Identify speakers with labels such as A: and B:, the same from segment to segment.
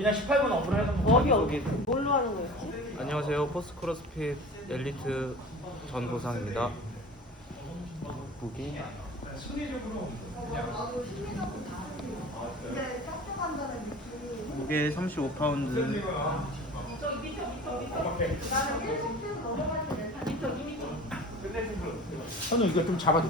A: 그냥 18분 어플 해서
B: 어디 어디 뭘로 하는 거였지?
C: 안녕하세요. 포스 크로스핏 엘리트 전보상입니다. 무기 무게 35파운드
A: 현우 이거 좀 잡아줘.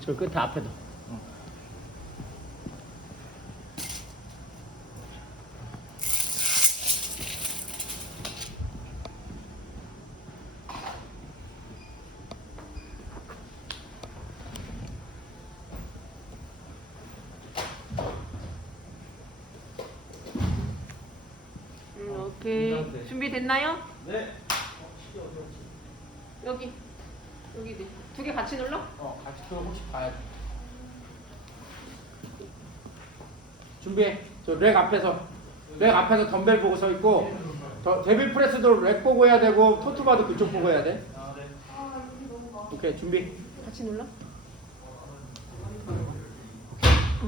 A: 저 끝에 앞에도.
B: 음, 오케이 준비됐나요?
A: 네.
B: 여기 여기 두개 같이 눌러?
A: 어, 같이 또 혹시 봐야 돼. 준비해. 저 렉 앞에서 렉 앞에서 덤벨 보고 서 있고 더 데빌 프레스도 렉 보고 해야 되고 토트바도 그쪽 보고 해야 돼. 오케이 준비.
B: 같이 눌러?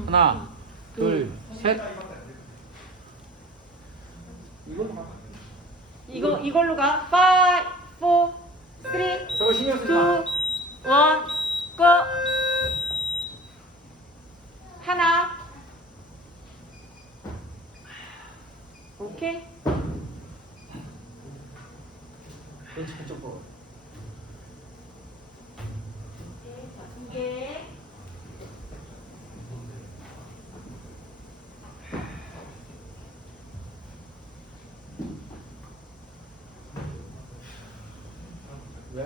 A: 하나, 둘, 셋.
B: 이거 이걸로 가. 5, 4, 3,
A: 저거 신경 쓰지
B: 2, 1,
A: 마.
B: 고! 하나. 오케이.
A: 왼쪽 그쪽 보고.
B: 두 개.
A: 왜?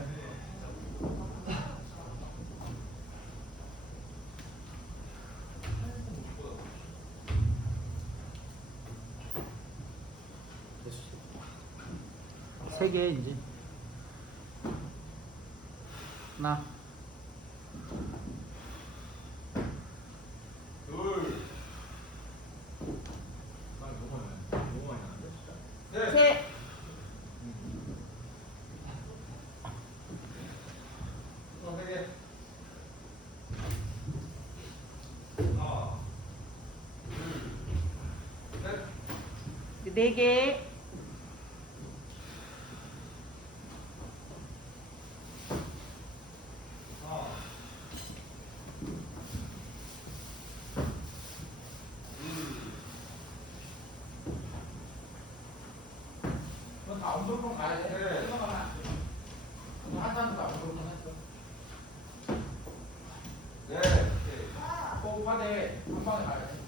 A: 세 개 이제. 하나.
B: 셋. 네 개.
A: 네. 꼭 오빠대 한 방에 가야 돼.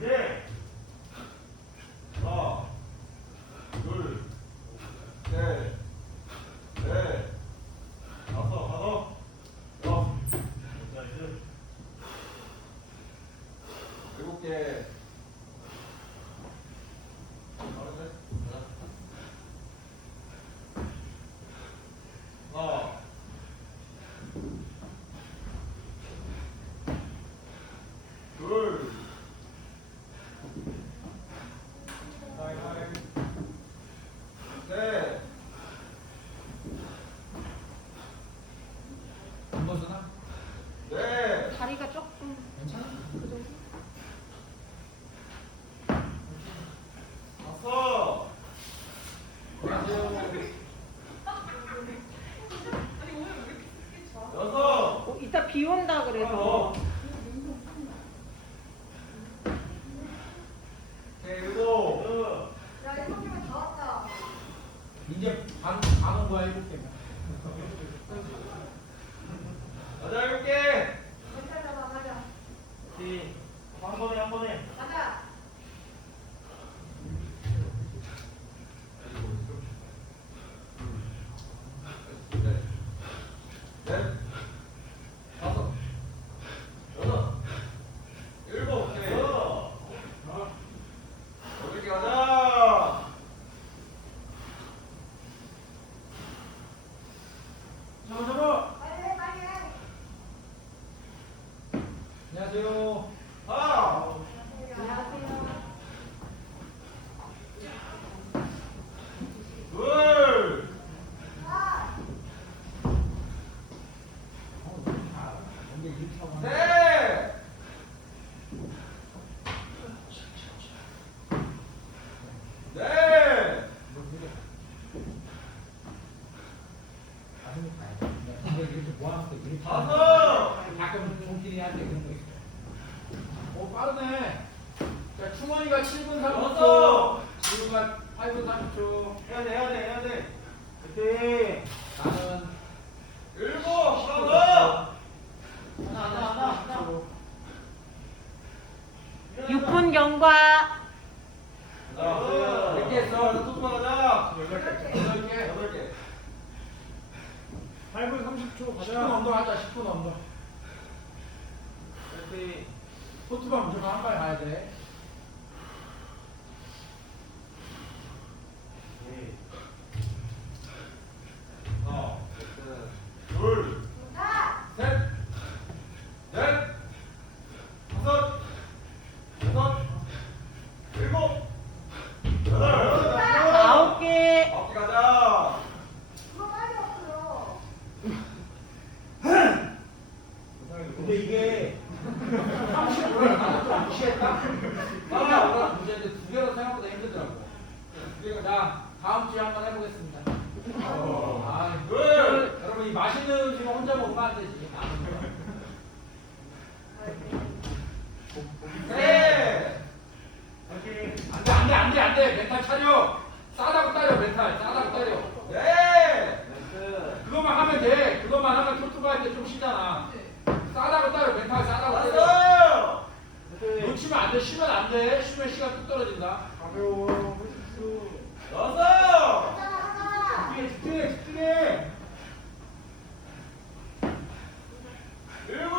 B: Yeah. 비 온다 그래서.
D: 오케이, 일곱.
A: 이제 반, 반온 거야, 일곱 개.
D: 여덟 일곱 개.
C: 한 번에 한 번에.
D: 넷. 다섯. 여섯. 일곱. 오케이. 여덟 개 가자.
A: 잡아, 잡아! 안녕하세요.
D: 둘. 셋. 넷. 다섯.
A: 가끔 종길이 할때 그런 거 빠르네. 자, 충원이가 7분 30초.
D: 여섯.
A: 지우가 8분 30초.
D: 해야 돼, 해야 돼, 해야 돼. 화이팅.
A: 나는
D: 일곱. 하나 더.
A: 하나, 하나, 하나, 하나.
B: 6분 경과.
D: 자, 몇개 했어? 또 가자.
A: 여덟 개.
D: 여덟 개.
A: 8분 30초 가자. 10분 언더 하자, 10분 언더.
D: 화이팅.
A: 포트가 무조건 한 발 가야 돼.
D: 하나, 둘, 셋, 넷, 다섯, 여섯, 일곱, 여덟,
B: 아홉 개.
D: 아홉 개 가자.
A: 근데 이게 35를 나도 좀 무시했다. 하나 오라 문제인데 두 개로 생각보다 힘들더라고. 자, 다음 주에 한번 해보겠습니다. 아,
D: 둘.
A: 여러분 이 음식은 혼자 되지. 남은 거.
D: 셋,
A: 안돼 안돼 안돼 안돼 멘탈 차려. 싸다고 따려 멘탈 싸다고 따려.
D: 넷,
A: 그것만 하면 돼. 그것만 하면 토트가 할때 좀 쉬잖아. 싸다고 따려 멘탈 싸다고 따려.
D: 다섯,
A: 놓치면 안 돼. 쉬면 안 돼. 쉬면 시간 뚝 떨어진다. 가벼워.
D: 여섯,
A: 집중해 집중해 집중해.
D: 일곱,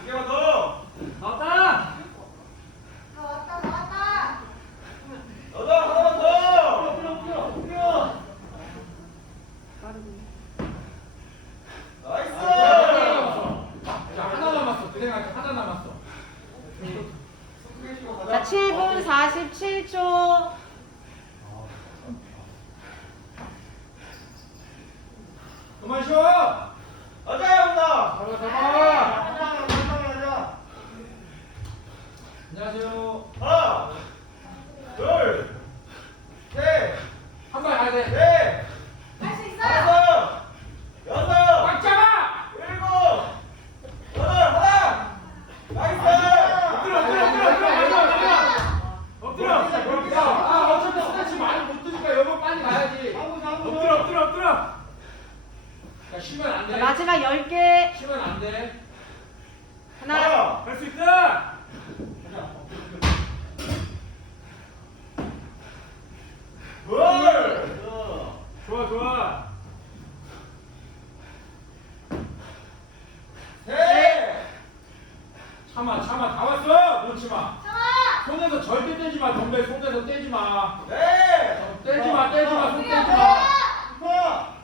D: 두 개만 더.
A: 나왔다.
D: 여덟, 하나만 더.
A: 뛰어 뛰어 뛰어.
D: 나이스.
A: 자 하나 남았어. 그 생각에 하나 남았어.
B: 자, 7분 47초.
A: 그만 쉬어.
D: 가자.
A: 잡아 잡아.
D: 가자, 가자.
A: 안녕하세요.
D: 하나, 둘, 셋,
A: 한발 가야 돼.
D: 넷, 다섯, 여섯,
A: 꽉 잡아.
D: 일곱, 여덟, 하나. 나이스.
A: 엎드려 엎드려 엎드려 엎드려 엎드려 엎드려. 아 어차피 스트레치 많이 못 드니까 여보 빨리 가야지. 엎드려 엎드려 엎드려. 야 쉬면 안
B: 자,
A: 돼.
B: 마지막 10개.
A: 쉬면 안 돼.
B: 하나.
D: 하나,
A: 할 수 있다.
D: 둘,
A: 좋아.
D: 셋,
A: 참아 참아 다 왔어. 놓지 마.
B: 아,
A: 절대 떼지 마. 덤벨 손에서 떼지 마.
D: 네.
A: 떼지 마, 떼지 마, 손 떼지 마.
D: 슈퍼.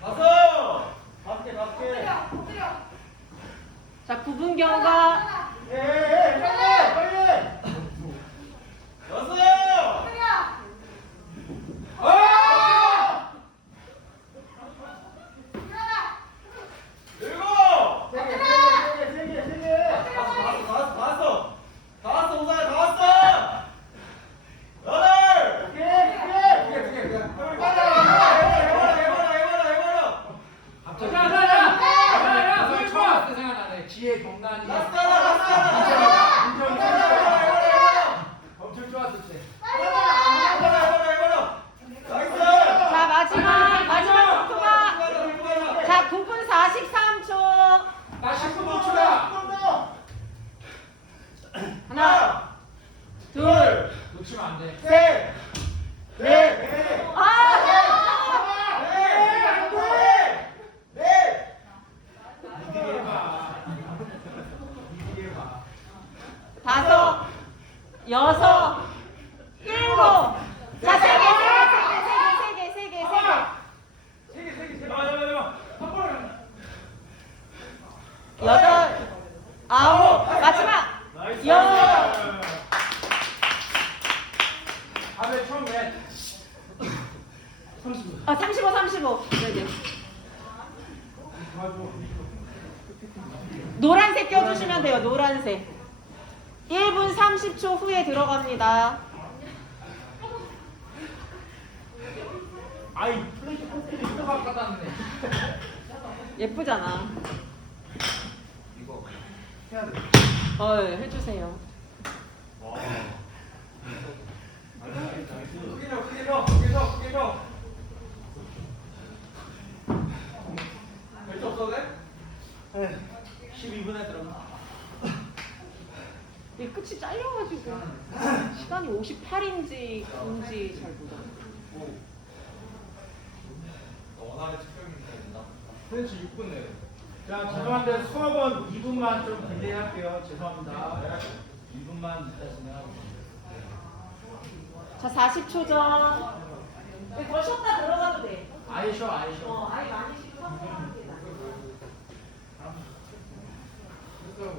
D: 다섯. 다섯 개, 다섯 개.
B: 자, 9분 경과.
D: 예, 예, 빨리, 빨리. 여섯.
A: 아!
D: 일곱. 세 개, 세 개, 세 개, 세 개. 다 왔어, 다 왔어, 다 왔어. 다 왔어, 오사야, 다 왔어. 여덟. 오케이, 오케이. 빨리 빨리. 해봐라, 해봐라, 해봐라, 해봐라.
A: 자, 자, 자, 자, 야, 손 쳐. 생각나네. 지혜 경란이.
D: 하나.
A: 인정, 인정,
D: 해봐라, 해봐라,
A: 인정.
D: 해봐라.
A: 엄청 좋았었지.
D: 해봐라, 해봐라, 해봐라. 나이스.
B: 자, 마지막, 마지막 토토바.
D: 해봐라.
B: 자, 9분 43초.
A: 나 10분 추가.
B: 하나, 둘,
A: 놓치면 안 돼.
D: 셋,
B: 넷.
D: 넷,
B: 아!
D: 넷, 넷, 넷.
A: 니들이 해봐. 니들이 해봐.
B: 다섯, 여섯, 일곱. 자, 세 개, 세 개, 세 개, 세 개, 세 개, 세 개.
D: 세 개, 세 개, 세 개. 해봐, 해봐, 해봐. 한 번에.
B: 여덟, 아홉, 마지막.
D: 나이스.
B: 열.
A: 다음에 처음 해.
B: 아, 35, 35. 네네. 노란색 껴주시면 돼요, 노란색. 1분 30초 후에 들어갑니다.
A: 아이, 코끼리 놨네.
B: 예쁘잖아.
A: 이거 해야 돼.
B: 어, 예, 해주세요.
D: 크게 줘, 크게 줘, 크게 줘, 크게 줘. 별 돼?
A: 12분에 들어가.
B: 이 끝이 잘려가지고 시간이 58인지 뭔지 잘 모르겠어.
D: 원하는 측정이 있나?
A: 그렇지 6분 내에. 자 죄송한데 수업은 2분만 좀 딜레이할게요. 죄송합니다. 2분만 이따 진행하고.
B: 자, 40초 전. 네, 더 쉬었다 들어가도 돼.
A: 아예 쉬어 아예 쉬어.
B: 어, 아예 많이 쉬고 성공하는 게 나아.
D: 벨트